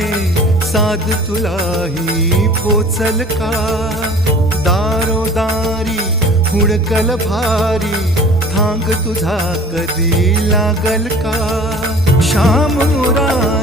रे साध तुलाही पोचल का? दारोदारी हुडकल भारी थांग तुझा कधी लागल का? श्याम मुरारी